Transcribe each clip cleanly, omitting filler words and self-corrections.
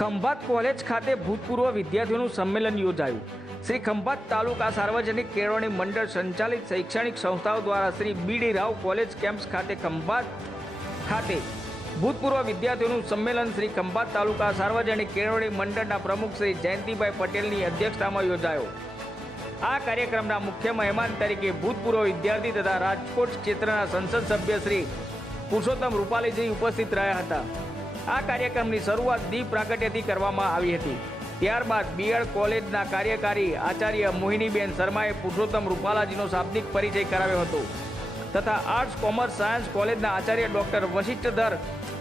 Khambhat college ખાતે ભૂતપૂર્વ વિદ્યાર્થીઓનું સંમેલન યોજાયું। શ્રી ખંભાત તાલુકા સાર્વજનિક કેળવણી મંડળ સંચાલિત શૈક્ષણિક સંસ્થાઓ દ્વારા શ્રી બી.ડી. રાવ કોલેજ કેમ્પસ ખાતે ખંભાત ખાતે ભૂતપૂર્વ વિદ્યાર્થીઓનું સંમેલન શ્રી ખંભાત તાલુકા સાર્વજનિક કેળવણી મંડળના પ્રમુખ શ્રી જયંતિભાઈ પટેલની અધ્યક્ષતામાં યોજાયો। આ કાર્યક્રમના મુખ્ય મહેમાન તરીકે ભૂતપૂર્વ વિદ્યાર્થી તથા રાજકોટ ક્ષેત્રના સંસદ સભ્ય શ્રી પુરુષોત્તમ રૂપાલીજી ઉપસ્થિત રહ્યા હતા। આ કાર્યક્રમની શરૂઆત દીપ પ્રાગટ્યથી કરવામાં આવી હતી। ત્યારબાદ બીએડ કોલેજના કાર્યકારી આચાર્ય મોહિનીબેન શર્માએ પુરુષોત્તમ રૂપાલાજીનો શાબ્દિક પરિચય કરાવ્યો હતો તથા આર્ટ્સ કોમર્સ સાયન્સ કોલેજના આચાર્ય ડોક્ટર વશિષ્ઠધર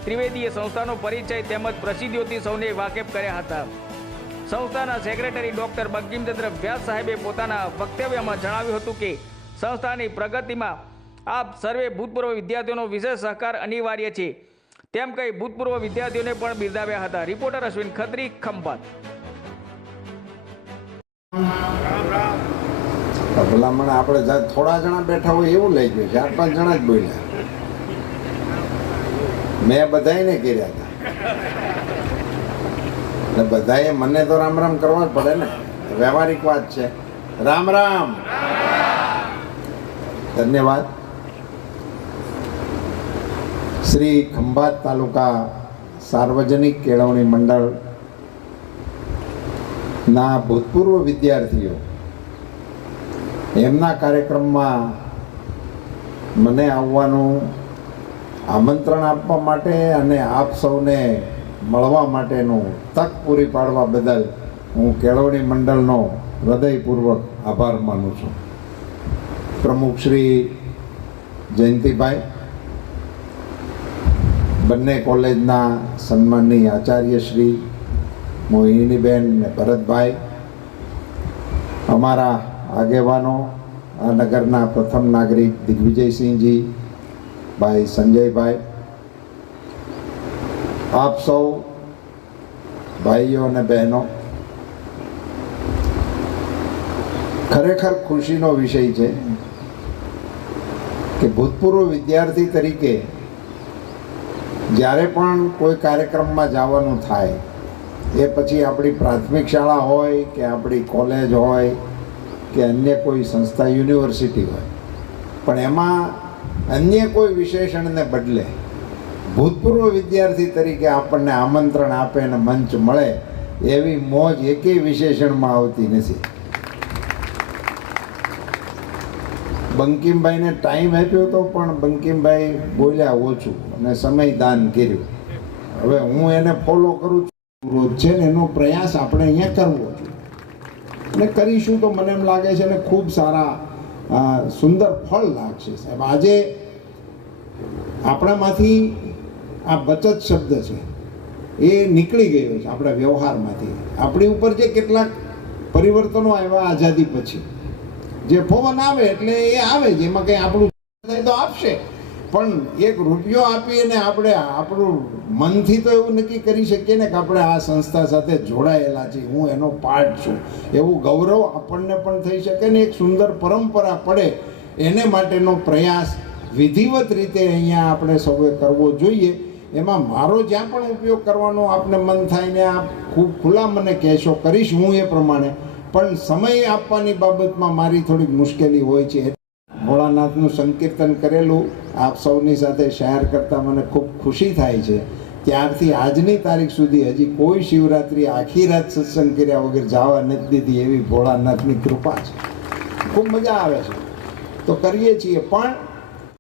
ત્રિવેદીએ સંસ્થાનો પરિચય તેમજ પ્રસિદ્ધિઓથી સૌને વાકેફ કર્યા હતા। સંસ્થાના સેક્રેટરી ડોક્ટર બંકિમચંદ્ર વ્યાસ સાહેબે પોતાના વક્તવ્યમાં જણાવ્યું હતું કે સંસ્થાની પ્રગતિમાં આપ સર્વે ભૂતપૂર્વ વિદ્યાર્થીઓનો વિશેષ સહકાર અનિવાર્ય છે તેમ કહી ભૂતપૂર્વ વિદ્યાર્થીઓને પણ બિરદાવ્યા હતા। રિપોર્ટર અશ્વિન ખત્રી, ખંભાત। ભલામણ આપણે થોડા જણા બેઠા હોય એવું લઈ ગયું, 4-5 જણા જ બોલ્યા, મેં બધાને કર્યા હતા એટલે બધાએ મને તો રામ રામ કરવા જ પડે ને, વ્યવહારિક વાત છે। રામ રામ, ધન્યવાદ। શ્રી ખંભાત તાલુકા સાર્વજનિક કેળવણી મંડળ ના ભૂતપૂર્વ વિદ્યાર્થીઓ એમના કાર્યક્રમમાં મને આવવાનું આમંત્રણ આપવા માટે અને આપ સૌને મળવા માટેનું તક પૂરી પાડવા બદલ હું કેળવણી મંડળનો હૃદયપૂર્વક આભાર માનું છું। પ્રમુખ શ્રી જયંતિભાઈ, બંને કોલેજના સન્માનીય આચાર્ય શ્રી મોહિનીબેન ને ભરતભાઈ, અમારા આગેવાનો, આ નગરના પ્રથમ નાગરિક દિગ્વિજયસિંહજી, ભાઈ સંજયભાઈ, આપ સૌ ભાઈઓ અને બહેનો, ખરેખર ખુશીનો વિષય છે કે ભૂતપૂર્વ વિદ્યાર્થી તરીકે જ્યારે પણ કોઈ કાર્યક્રમમાં જવાનું થાય, એ પછી આપણી પ્રાથમિક શાળા હોય કે આપણી કોલેજ હોય કે અન્ય કોઈ સંસ્થા, યુનિવર્સિટી હોય, પણ એમાં અન્ય કોઈ વિશેષણને બદલે ભૂતપૂર્વ વિદ્યાર્થી તરીકે આપણને આમંત્રણ આપે અને મંચ મળે એવી મોજ એકેય વિશેષણમાં આવતી નથી। બંકિમભાઈને ટાઈમ આપ્યો તો પણ બંકિમભાઈ બોલ્યા ઓછું અને સમય દાન કર્યું। હવે હું એને ફોલો કરું છું, રોજ છે ને એનો પ્રયાસ આપણે અહીંયા કરવો જોઈએ અને કરીશું તો મને એમ લાગે છે ને ખૂબ સારા સુંદર ફળ લાગશે। સાહેબ, આજે આપણામાંથી આ બચત શબ્દ છે એ નીકળી ગયો છે આપણા વ્યવહારમાંથી। આપણી ઉપર જે કેટલાક પરિવર્તનો આવ્યા આઝાદી પછી, જે પવન આવે એટલે એ આવે જ, એમાં કંઈ આપણું તો આપશે, પણ એક રૂપિયો આપી અને આપણે આપણું મનથી તો એવું નક્કી કરી શકીએ ને કે આપણે આ સંસ્થા સાથે જોડાયેલા છીએ, હું એનો પાર્ટ છું, એવું ગૌરવ આપણને પણ થઈ શકે ને એક સુંદર પરંપરા પડે એને માટેનો પ્રયાસ વિધિવત રીતે અહીંયા આપણે સૌએ કરવો જોઈએ। એમાં મારો જ્યાં પણ ઉપયોગ કરવાનો આપને મન થાય ને આપ ખૂબ ખુલ્લા મને કહેશો, કરીશ હું એ પ્રમાણે, પણ સમય આપવાની બાબતમાં મારી થોડીક મુશ્કેલી હોય છે। ભોળાનાથનું સંકીર્તન કરેલું આપ સૌની સાથે શેર કરતાં મને ખૂબ ખુશી થાય છે। ત્યારથી આજની તારીખ સુધી હજી કોઈ શિવરાત્રિ આખી રાત સત્સંગ કર્યા વગર જવા નથી દીધી, એવી ભોળાનાથની કૃપા છે। ખૂબ મજા આવે છે તો કરીએ છીએ, પણ